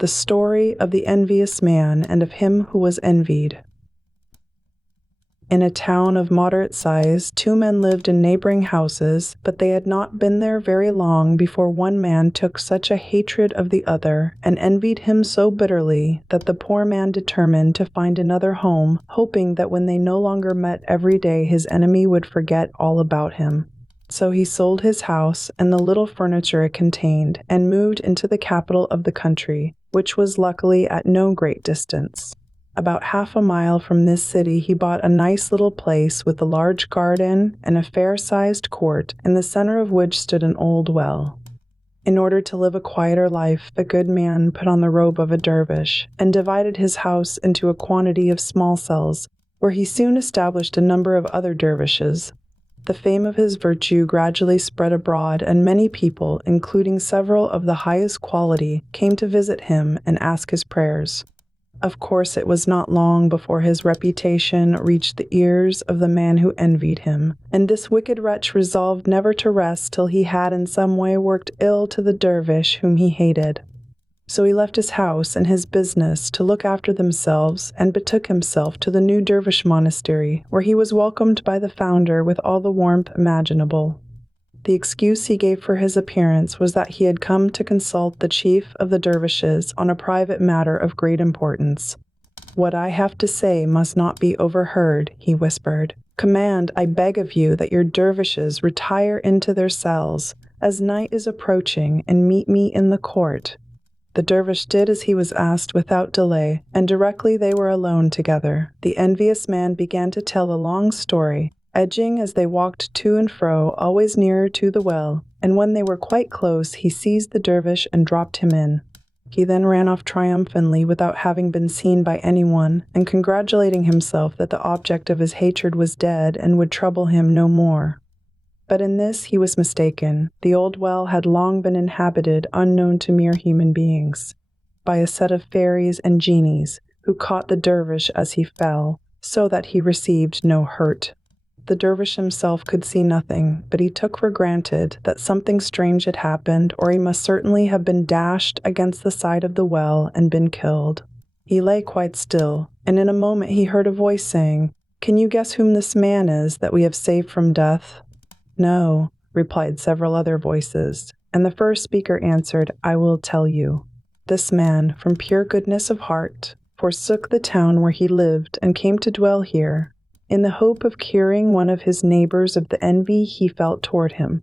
The story of the envious man and of him who was envied. In a town of moderate size, two men lived in neighboring houses, but they had not been there very long before one man took such a hatred of the other and envied him so bitterly that the poor man determined to find another home, hoping that when they no longer met every day his enemy would forget all about him. So he sold his house and the little furniture it contained and moved into the capital of the country, which was luckily at no great distance. About half a mile from this city he bought a nice little place with a large garden and a fair-sized court, in the center of which stood an old well. In order to live a quieter life, the good man put on the robe of a dervish and divided his house into a quantity of small cells, where he soon established a number of other dervishes. The fame of his virtue gradually spread abroad, and many people, including several of the highest quality, came to visit him and ask his prayers. Of course, it was not long before his reputation reached the ears of the man who envied him, and this wicked wretch resolved never to rest till he had in some way worked ill to the dervish whom he hated. So he left his house and his business to look after themselves and betook himself to the new dervish monastery, where he was welcomed by the founder with all the warmth imaginable. The excuse he gave for his appearance was that he had come to consult the chief of the dervishes on a private matter of great importance. "What I have to say must not be overheard," he whispered. "Command, I beg of you, that your dervishes retire into their cells, as night is approaching, and meet me in the court." The dervish did as he was asked without delay, and directly they were alone together, the envious man began to tell a long story, edging as they walked to and fro, always nearer to the well, and when they were quite close, he seized the dervish and dropped him in. He then ran off triumphantly without having been seen by anyone, and congratulating himself that the object of his hatred was dead and would trouble him no more. But in this he was mistaken. The old well had long been inhabited, unknown to mere human beings, by a set of fairies and genies, who caught the dervish as he fell, so that he received no hurt. The dervish himself could see nothing, but he took for granted that something strange had happened, or he must certainly have been dashed against the side of the well and been killed. He lay quite still, and in a moment he heard a voice saying, "Can you guess whom this man is that we have saved from death?" "No," replied several other voices, and the first speaker answered, "I will tell you. This man, from pure goodness of heart, forsook the town where he lived and came to dwell here, in the hope of curing one of his neighbors of the envy he felt toward him.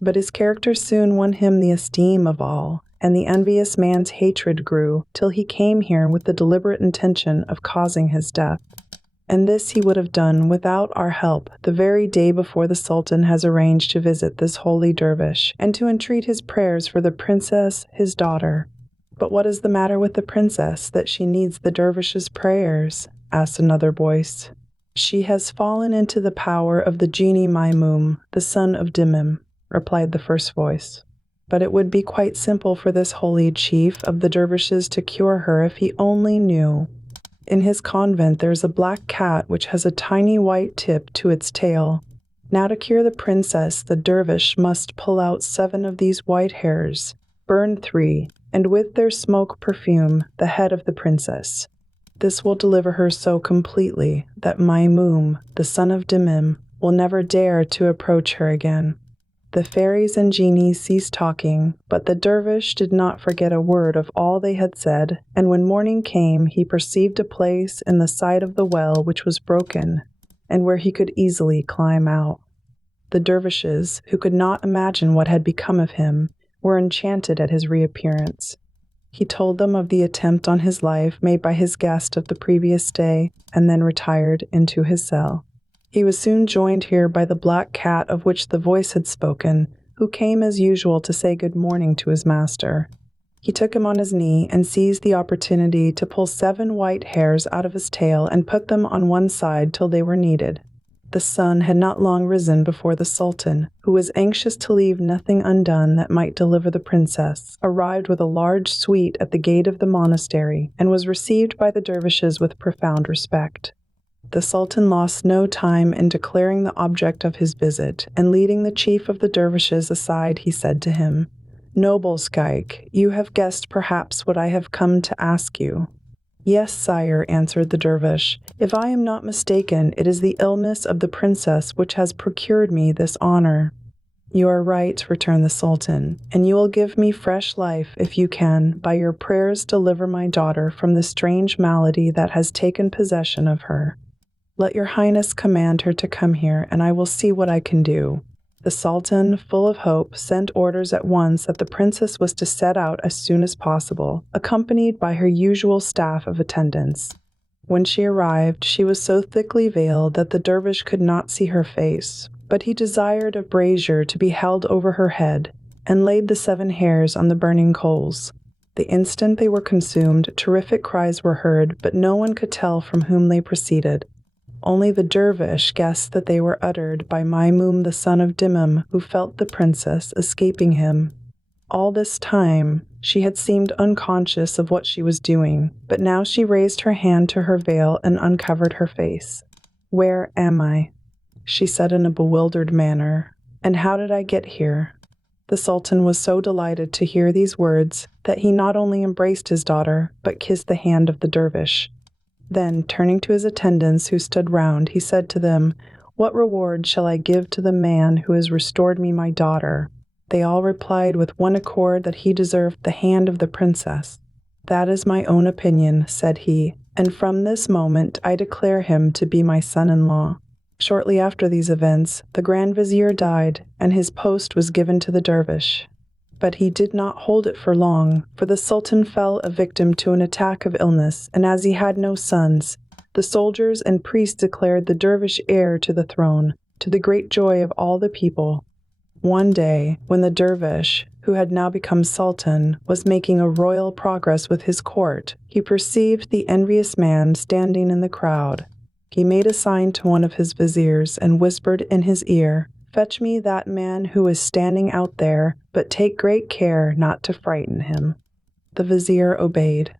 But his character soon won him the esteem of all, and the envious man's hatred grew, till he came here with the deliberate intention of causing his death. And this he would have done without our help the very day before the Sultan has arranged to visit this holy dervish, and to entreat his prayers for the princess, his daughter." "But what is the matter with the princess, that she needs the dervish's prayers?" asked another voice. "She has fallen into the power of the genie Maimum, the son of Dimim," replied the first voice. "But it would be quite simple for this holy chief of the dervishes to cure her if he only knew. In his convent there is a black cat which has a tiny white tip to its tail. Now to cure the princess, the dervish must pull out 7 of these white hairs, burn 3, and with their smoke perfume the head of the princess. This will deliver her so completely that Maimum, the son of Dimim, will never dare to approach her again." The fairies and genies ceased talking, but the dervish did not forget a word of all they had said, and when morning came he perceived a place in the side of the well which was broken, and where he could easily climb out. The dervishes, who could not imagine what had become of him, were enchanted at his reappearance. He told them of the attempt on his life made by his guest of the previous day, and then retired into his cell. He was soon joined here by the black cat of which the voice had spoken, who came as usual to say good morning to his master. He took him on his knee and seized the opportunity to pull 7 white hairs out of his tail and put them on one side till they were needed. The sun had not long risen before the Sultan, who was anxious to leave nothing undone that might deliver the princess, arrived with a large suite at the gate of the monastery, and was received by the dervishes with profound respect. The Sultan lost no time in declaring the object of his visit, and leading the chief of the dervishes aside, he said to him, Noble Skyke, you have guessed perhaps what I have come to ask you. Yes, sire, answered the dervish. If I am not mistaken, it is the illness of the princess which has procured me this honor. You are right, returned the sultan, and you will give me fresh life if you can, by your prayers, deliver my daughter from the strange malady that has taken possession of her. Let your highness command her to come here, and I will see what I can do. The sultan, full of hope, sent orders at once that the princess was to set out as soon as possible, accompanied by her usual staff of attendants. When she arrived, she was so thickly veiled that the dervish could not see her face, but he desired a brazier to be held over her head, and laid the 7 hairs on the burning coals. The instant they were consumed, terrific cries were heard, but no one could tell from whom they proceeded. Only the dervish guessed that they were uttered by Maimum the son of Dimim, who felt the princess escaping him. All this time, she had seemed unconscious of what she was doing, but now she raised her hand to her veil and uncovered her face. "Where am I?" she said in a bewildered manner. "And how did I get here?" The sultan was so delighted to hear these words that he not only embraced his daughter, but kissed the hand of the dervish. Then, turning to his attendants who stood round, he said to them, "What reward shall I give to the man who has restored me my daughter?" They all replied with one accord that he deserved the hand of the princess. "That is my own opinion," said he, "and from this moment I declare him to be my son-in-law." Shortly after these events, the Grand Vizier died, and his post was given to the dervish. But he did not hold it for long, for the sultan fell a victim to an attack of illness, and as he had no sons, the soldiers and priests declared the dervish heir to the throne, to the great joy of all the people. One day, when the dervish, who had now become sultan, was making a royal progress with his court, he perceived the envious man standing in the crowd. He made a sign to one of his viziers and whispered in his ear, "Fetch me that man who is standing out there, but take great care not to frighten him." The vizier obeyed.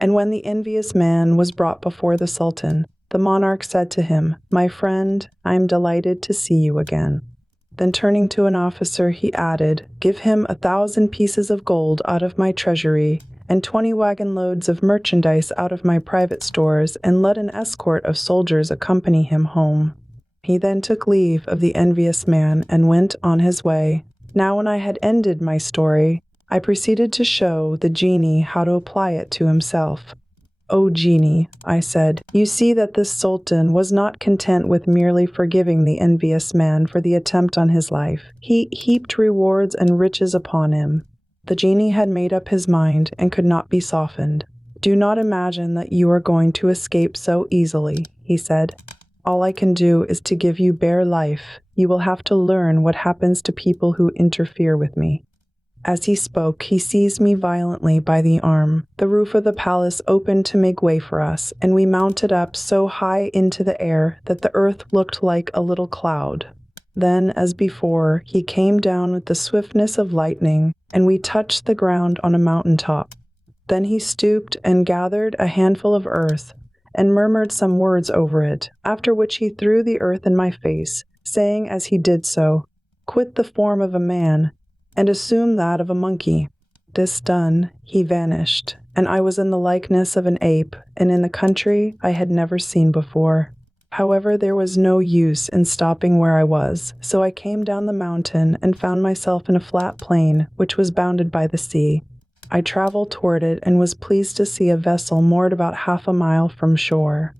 And when the envious man was brought before the sultan, the monarch said to him, "My friend, I am delighted to see you again." Then turning to an officer, he added, "Give him 1,000 pieces of gold out of my treasury, and 20 wagon loads of merchandise out of my private stores, and let an escort of soldiers accompany him home." He then took leave of the envious man and went on his way. Now when I had ended my story, I proceeded to show the genie how to apply it to himself. "O genie," I said, "you see that this sultan was not content with merely forgiving the envious man for the attempt on his life. He heaped rewards and riches upon him." The genie had made up his mind and could not be softened. "Do not imagine that you are going to escape so easily," he said. "All I can do is to give you bare life. You will have to learn what happens to people who interfere with me." As he spoke, he seized me violently by the arm. The roof of the palace opened to make way for us, and we mounted up so high into the air that the earth looked like a little cloud. Then, as before, he came down with the swiftness of lightning, and we touched the ground on a mountain top. Then he stooped and gathered a handful of earth, and murmured some words over it, after which he threw the earth in my face, saying as he did so, "Quit the form of a man, and assume that of a monkey." This done, he vanished, and I was in the likeness of an ape, and in the country I had never seen before. However, there was no use in stopping where I was, so I came down the mountain and found myself in a flat plain, which was bounded by the sea. I traveled toward it and was pleased to see a vessel moored about half a mile from shore.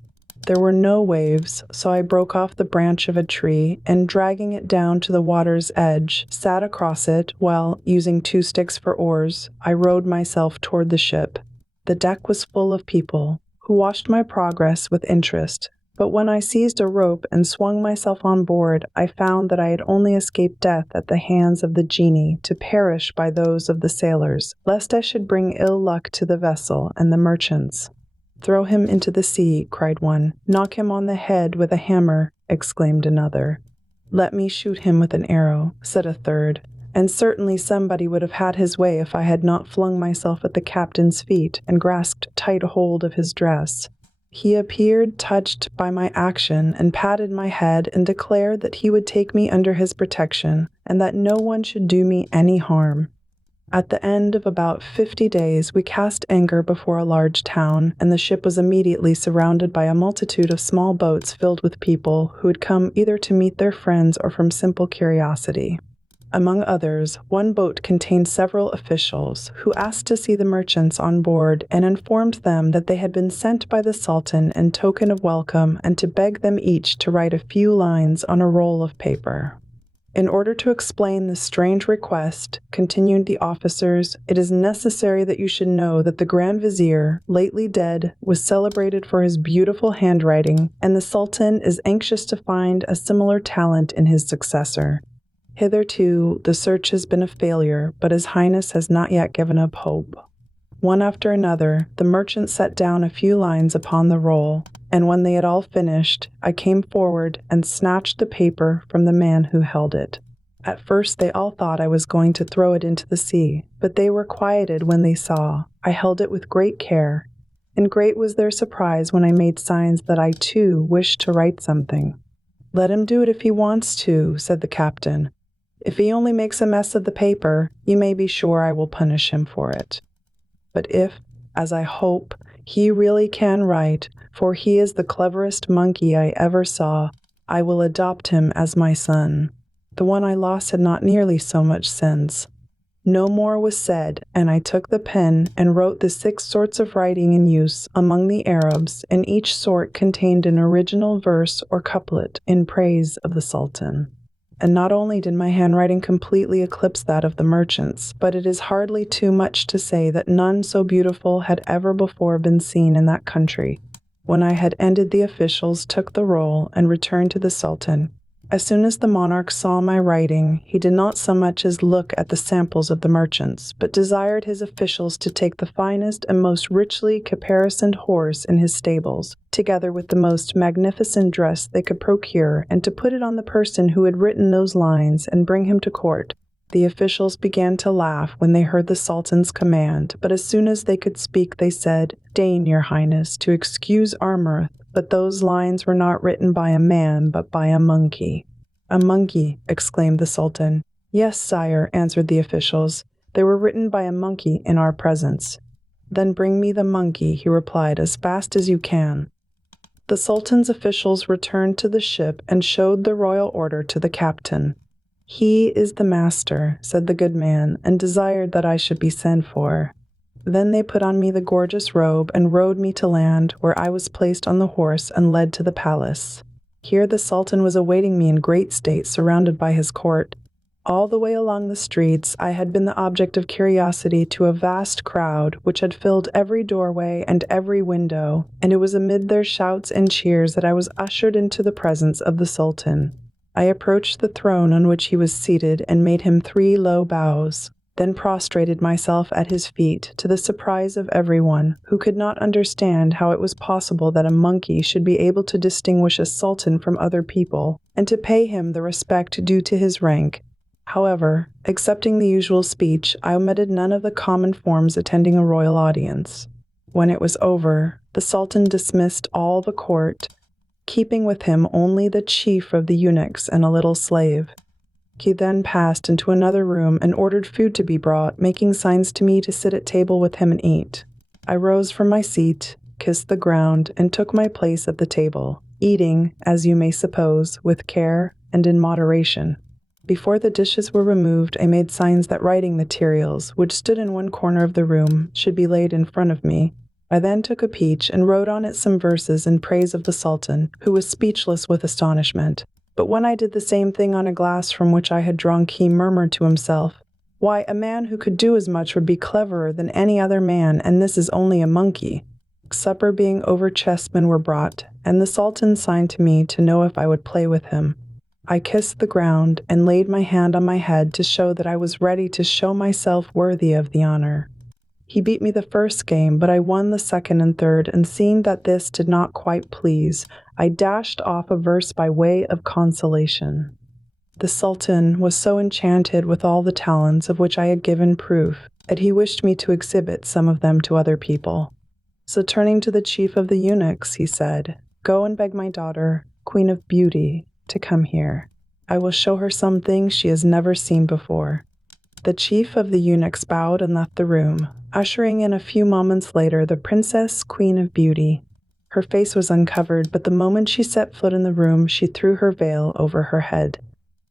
There were no waves, so I broke off the branch of a tree and, dragging it down to the water's edge, sat across it while, using 2 sticks for oars, I rowed myself toward the ship. The deck was full of people, who watched my progress with interest, but when I seized a rope and swung myself on board, I found that I had only escaped death at the hands of the genie to perish by those of the sailors, lest I should bring ill luck to the vessel and the merchants. "Throw him into the sea," cried one. "Knock him on the head with a hammer," exclaimed another. "Let me shoot him with an arrow," said a third. And certainly somebody would have had his way if I had not flung myself at the captain's feet and grasped tight hold of his dress. He appeared touched by my action and patted my head and declared that he would take me under his protection and that no one should do me any harm. At the end of about 50 days, we cast anchor before a large town, and the ship was immediately surrounded by a multitude of small boats filled with people who had come either to meet their friends or from simple curiosity. Among others, one boat contained several officials who asked to see the merchants on board and informed them that they had been sent by the Sultan in token of welcome and to beg them each to write a few lines on a roll of paper. In order to explain this strange request, continued the officers, it is necessary that you should know that the Grand Vizier, lately dead, was celebrated for his beautiful handwriting, and the Sultan is anxious to find a similar talent in his successor. Hitherto, the search has been a failure, but His Highness has not yet given up hope. One after another, the merchants set down a few lines upon the roll, and when they had all finished, I came forward and snatched the paper from the man who held it. At first they all thought I was going to throw it into the sea, but they were quieted when they saw I held it with great care, and great was their surprise when I made signs that I too wished to write something. "Let him do it if he wants to," said the captain. "If he only makes a mess of the paper, you may be sure I will punish him for it. But if, as I hope, he really can write, for he is the cleverest monkey I ever saw, I will adopt him as my son." The one I lost had not nearly so much sense. No more was said, and I took the pen and wrote the 6 sorts of writing in use among the Arabs, and each sort contained an original verse or couplet in praise of the Sultan. And not only did my handwriting completely eclipse that of the merchants, but it is hardly too much to say that none so beautiful had ever before been seen in that country. When I had ended, the officials took the roll and returned to the Sultan. As soon as the monarch saw my writing, he did not so much as look at the samples of the merchants, but desired his officials to take the finest and most richly caparisoned horse in his stables, together with the most magnificent dress they could procure, and to put it on the person who had written those lines and bring him to court. The officials began to laugh when they heard the Sultan's command, but as soon as they could speak they said, "Deign, your Highness, to excuse our mirth, but those lines were not written by a man, but by a monkey." "A monkey!" exclaimed the Sultan. "Yes, sire," answered the officials. "They were written by a monkey in our presence." "Then bring me the monkey," he replied, "as fast as you can." The Sultan's officials returned to the ship and showed the royal order to the captain. "He is the master," said the good man, and desired that I should be sent for. Then they put on me the gorgeous robe and rowed me to land, where I was placed on the horse and led to the palace. Here the Sultan was awaiting me in great state, surrounded by his court. All the way along the streets I had been the object of curiosity to a vast crowd which had filled every doorway and every window, and it was amid their shouts and cheers that I was ushered into the presence of the Sultan. I approached the throne on which he was seated and made him 3 low bows, then prostrated myself at his feet, to the surprise of everyone, who could not understand how it was possible that a monkey should be able to distinguish a sultan from other people, and to pay him the respect due to his rank. However, excepting the usual speech, I omitted none of the common forms attending a royal audience. When it was over, the Sultan dismissed all the court, keeping with him only the chief of the eunuchs and a little slave. He then passed into another room and ordered food to be brought, making signs to me to sit at table with him and eat. I rose from my seat, kissed the ground, and took my place at the table, eating, as you may suppose, with care and in moderation. Before the dishes were removed, I made signs that writing materials, which stood in one corner of the room, should be laid in front of me. I then took a peach and wrote on it some verses in praise of the Sultan, who was speechless with astonishment. But when I did the same thing on a glass from which I had drunk, he murmured to himself, "Why, a man who could do as much would be cleverer than any other man, and this is only a monkey." Supper being over, chessmen were brought, and the Sultan signed to me to know if I would play with him. I kissed the ground and laid my hand on my head to show that I was ready to show myself worthy of the honor. He beat me the first game, but I won the second and third, and seeing that this did not quite please, I dashed off a verse by way of consolation. The Sultan was so enchanted with all the talents of which I had given proof that he wished me to exhibit some of them to other people. So turning to the chief of the eunuchs, he said, "Go and beg my daughter, Queen of Beauty, to come here. I will show her some things she has never seen before." The chief of the eunuchs bowed and left the room, ushering in a few moments later the princess, Queen of Beauty. Her face was uncovered, but the moment she set foot in the room, she threw her veil over her head.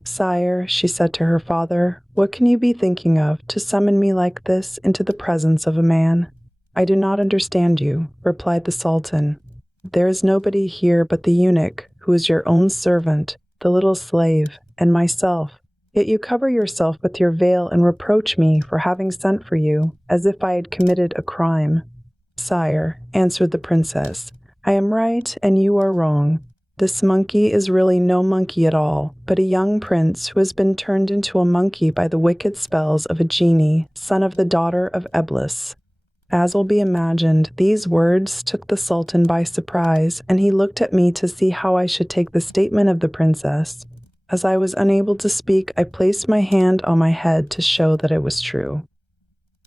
"Sire," she said to her father, "what can you be thinking of to summon me like this into the presence of a man?" "I do not understand you," replied the Sultan. "There is nobody here but the eunuch, who is your own servant, the little slave, and myself. Yet you cover yourself with your veil and reproach me for having sent for you, as if I had committed a crime." "Sire," answered the princess, "I am right and you are wrong. This monkey is really no monkey at all, but a young prince who has been turned into a monkey by the wicked spells of a genie, son of the daughter of Eblis." As will be imagined, these words took the Sultan by surprise, and he looked at me to see how I should take the statement of the princess. As I was unable to speak, I placed my hand on my head to show that it was true.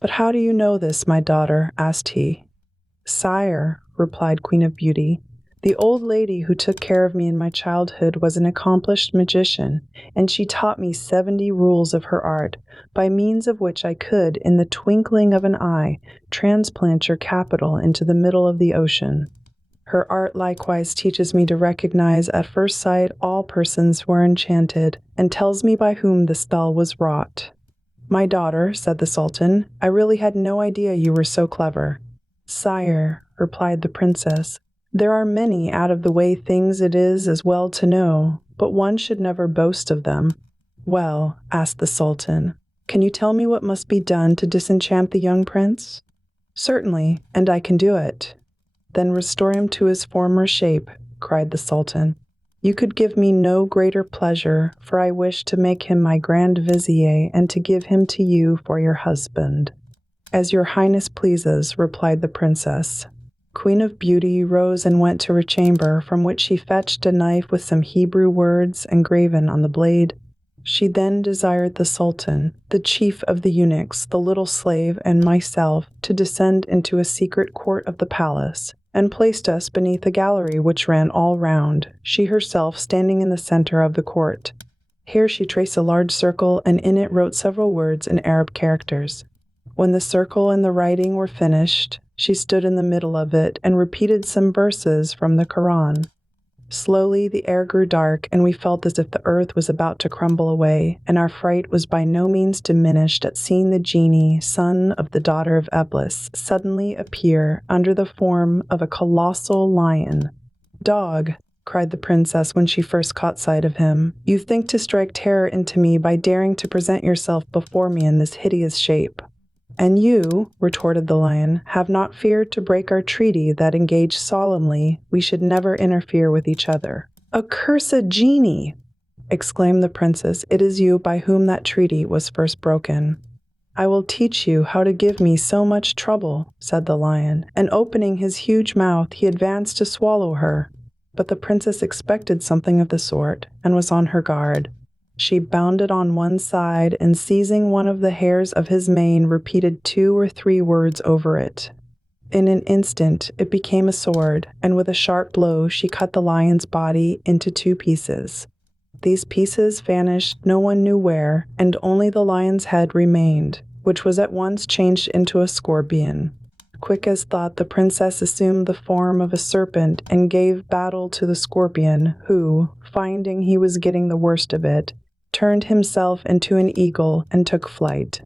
"But how do you know this, my daughter?" asked he. "Sire," replied Queen of Beauty, "the old lady who took care of me in my childhood was an accomplished magician, and she taught me 70 rules of her art, by means of which I could, in the twinkling of an eye, transplant your capital into the middle of the ocean. Her art likewise teaches me to recognize at first sight all persons who are enchanted, and tells me by whom the spell was wrought." "My daughter," said the Sultan, "I really had no idea you were so clever." "Sire," replied the princess, "there are many out-of-the-way things it is as well to know, but one should never boast of them." "Well," asked the Sultan, "can you tell me what must be done to disenchant the young prince?" "Certainly, and I can do it." "Then restore him to his former shape," cried the Sultan. "You could give me no greater pleasure, for I wish to make him my grand vizier and to give him to you for your husband." "As your highness pleases," replied the princess. Queen of Beauty rose and went to her chamber, from which she fetched a knife with some Hebrew words engraven on the blade. She then desired the Sultan, the chief of the eunuchs, the little slave, and myself to descend into a secret court of the palace, and placed us beneath a gallery which ran all round, she herself standing in the center of the court. Here she traced a large circle, and in it wrote several words in Arab characters. When the circle and the writing were finished, she stood in the middle of it and repeated some verses from the Quran. Slowly the air grew dark, and we felt as if the earth was about to crumble away, and our fright was by no means diminished at seeing the genie, son of the daughter of Eblis, suddenly appear under the form of a colossal lion. "Dog," cried the princess when she first caught sight of him, "you think to strike terror into me by daring to present yourself before me in this hideous shape." "And you," retorted the lion, "have not feared to break our treaty that engaged solemnly we should never interfere with each other." "Accursed genie!" exclaimed the princess, "it is you by whom that treaty was first broken." "I will teach you how to give me so much trouble," said the lion, and opening his huge mouth, he advanced to swallow her. But the princess expected something of the sort, and was on her guard. She bounded on one side, and seizing one of the hairs of his mane, repeated 2 or 3 words over it. In an instant it became a sword, and with a sharp blow she cut the lion's body into 2 pieces. These pieces vanished no one knew where, and only the lion's head remained, which was at once changed into a scorpion. Quick as thought, the princess assumed the form of a serpent and gave battle to the scorpion, who, finding he was getting the worst of it, turned himself into an eagle and took flight.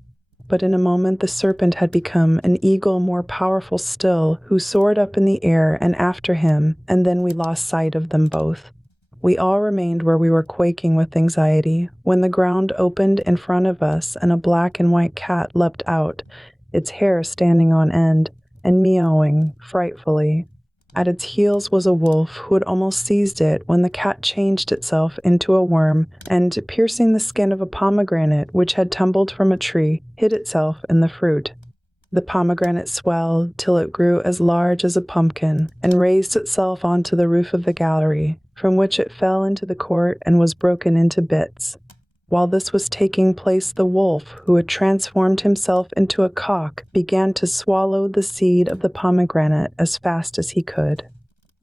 But in a moment the serpent had become an eagle more powerful still, who soared up in the air and after him, and then we lost sight of them both. We all remained where we were quaking with anxiety, when the ground opened in front of us and a black and white cat leapt out, its hair standing on end, and meowing frightfully. At its heels was a wolf, who had almost seized it when the cat changed itself into a worm, and, piercing the skin of a pomegranate which had tumbled from a tree, hid itself in the fruit. The pomegranate swelled till it grew as large as a pumpkin, and raised itself onto the roof of the gallery, from which it fell into the court and was broken into bits. While this was taking place, the wolf, who had transformed himself into a cock, began to swallow the seed of the pomegranate as fast as he could.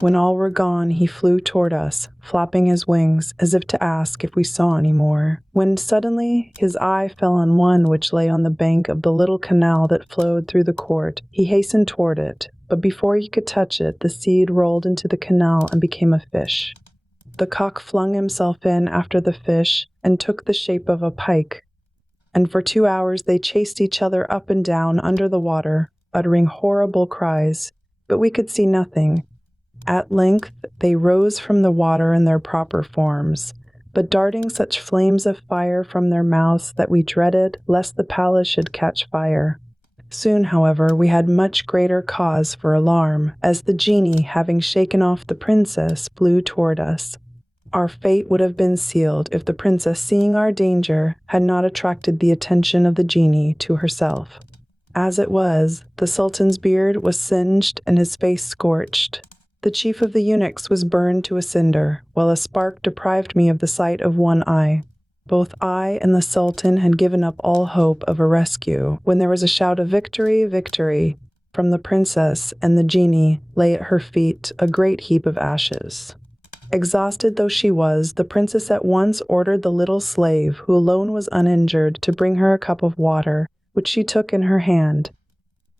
When all were gone, he flew toward us, flapping his wings as if to ask if we saw any more, when suddenly his eye fell on one which lay on the bank of the little canal that flowed through the court. He hastened toward it, but before he could touch it, the seed rolled into the canal and became a fish. The cock flung himself in after the fish and took the shape of a pike, and for 2 hours they chased each other up and down under the water, uttering horrible cries, but we could see nothing. At length they rose from the water in their proper forms, but darting such flames of fire from their mouths that we dreaded lest the palace should catch fire. Soon, however, we had much greater cause for alarm, as the genie, having shaken off the princess, flew toward us. Our fate would have been sealed if the princess, seeing our danger, had not attracted the attention of the genie to herself. As it was, the sultan's beard was singed and his face scorched. The chief of the eunuchs was burned to a cinder, while a spark deprived me of the sight of one eye. Both I and the sultan had given up all hope of a rescue, when there was a shout of "Victory, victory!" from the princess, and the genie lay at her feet a great heap of ashes. Exhausted though she was, the princess at once ordered the little slave, who alone was uninjured, to bring her a cup of water, which she took in her hand.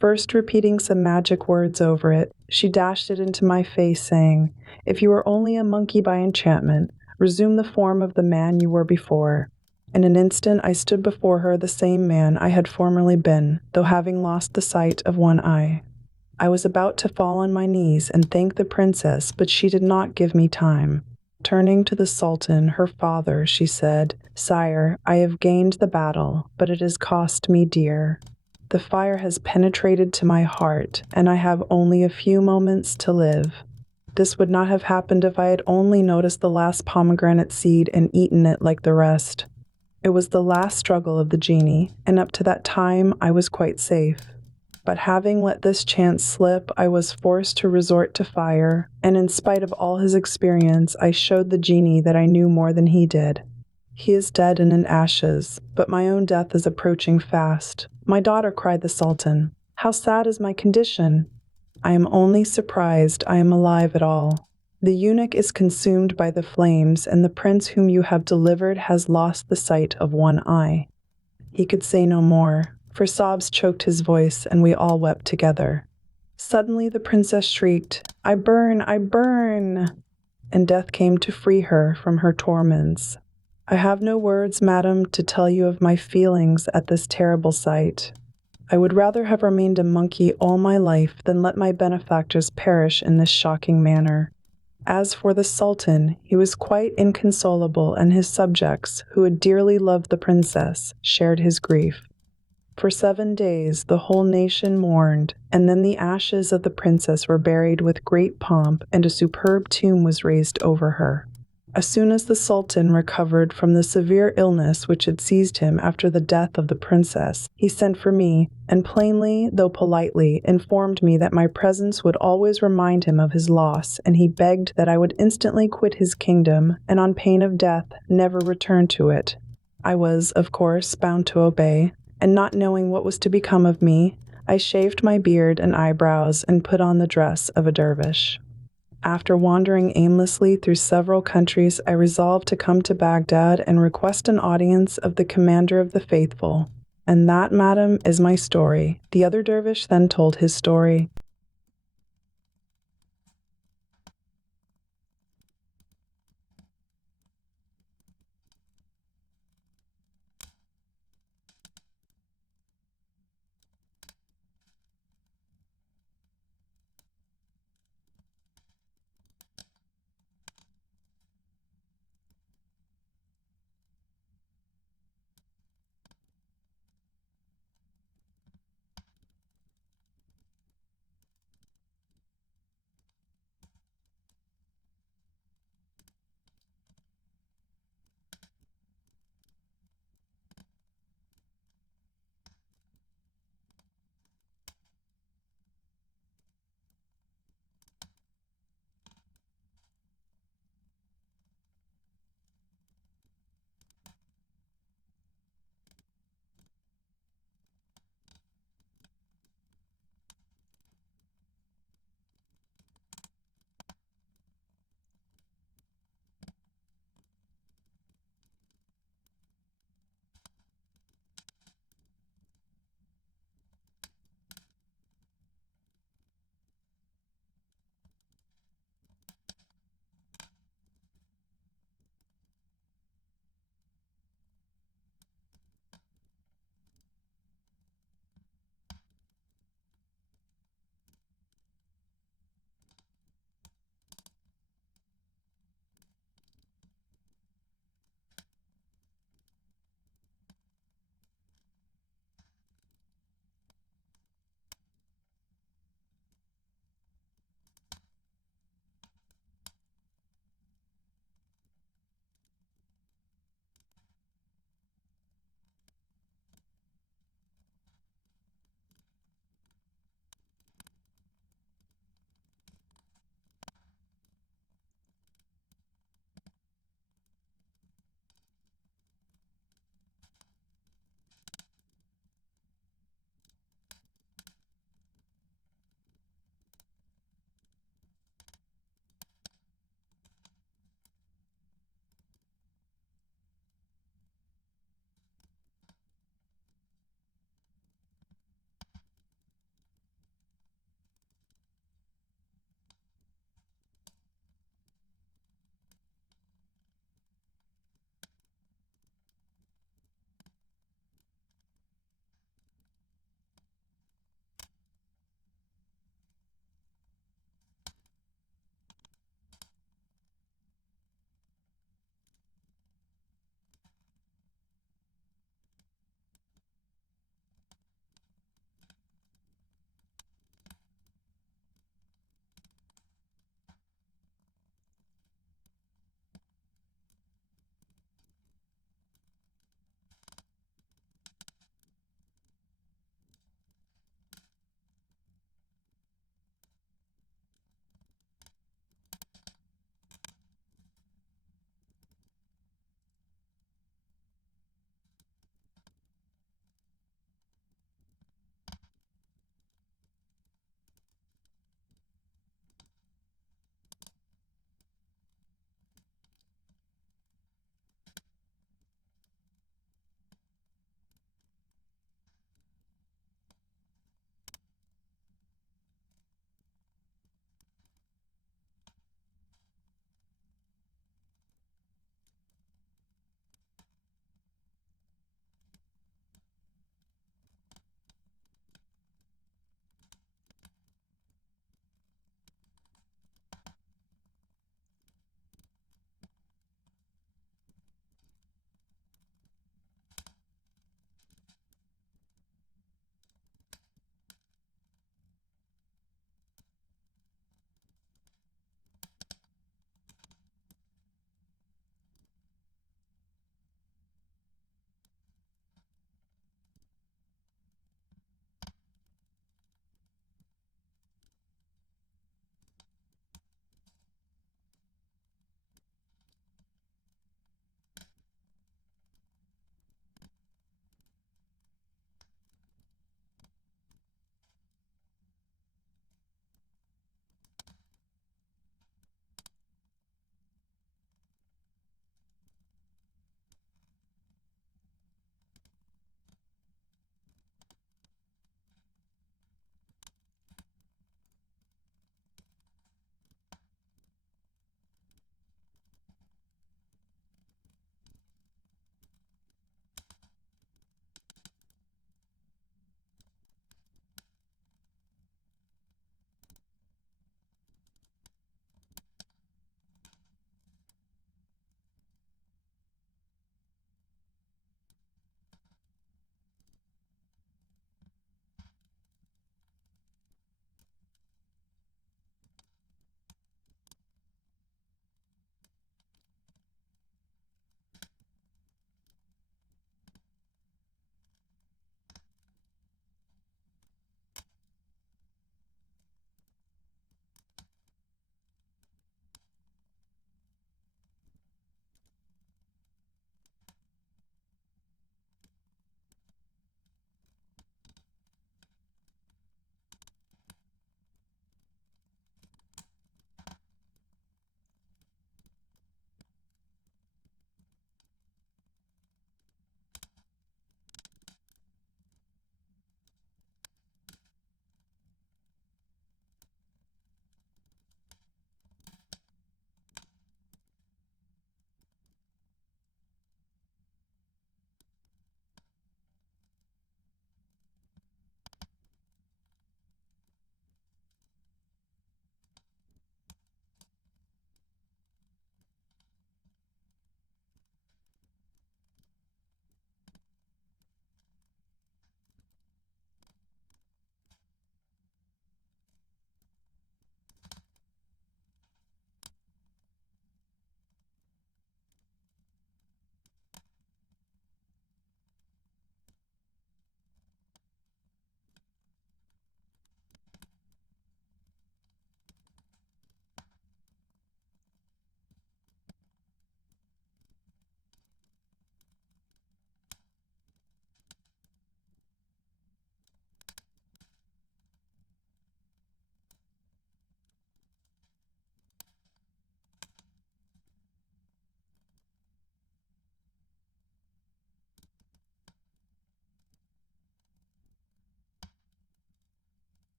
First repeating some magic words over it, she dashed it into my face, saying, "If you are only a monkey by enchantment, resume the form of the man you were before." In an instant I stood before her the same man I had formerly been, though having lost the sight of one eye. I was about to fall on my knees and thank the princess, but she did not give me time. Turning to the sultan, her father, she said, "Sire, I have gained the battle, but it has cost me dear. The fire has penetrated to my heart, and I have only a few moments to live. This would not have happened if I had only noticed the last pomegranate seed and eaten it like the rest. It was the last struggle of the genie, and up to that time I was quite safe. But having let this chance slip, I was forced to resort to fire, and in spite of all his experience, I showed the genie that I knew more than he did. He is dead and in ashes, but my own death is approaching fast. My daughter," cried the sultan, "how sad is my condition! I am only surprised I am alive at all. The eunuch is consumed by the flames, and the prince whom you have delivered has lost the sight of one eye." He could say no more, for sobs choked his voice, and we all wept together. Suddenly the princess shrieked, "I burn, I burn!" and death came to free her from her torments. I have no words, madam, to tell you of my feelings at this terrible sight. I would rather have remained a monkey all my life than let my benefactors perish in this shocking manner. As for the sultan, he was quite inconsolable, and his subjects, who had dearly loved the princess, shared his grief. For 7 days the whole nation mourned, and then the ashes of the princess were buried with great pomp, and a superb tomb was raised over her. As soon as the sultan recovered from the severe illness which had seized him after the death of the princess, he sent for me, and plainly, though politely, informed me that my presence would always remind him of his loss, and he begged that I would instantly quit his kingdom, and on pain of death, never return to it. I was, of course, bound to obey, and not knowing what was to become of me, I shaved my beard and eyebrows and put on the dress of a dervish. After wandering aimlessly through several countries, I resolved to come to Baghdad and request an audience of the commander of the faithful. And that, madam, is my story." The other dervish then told his story.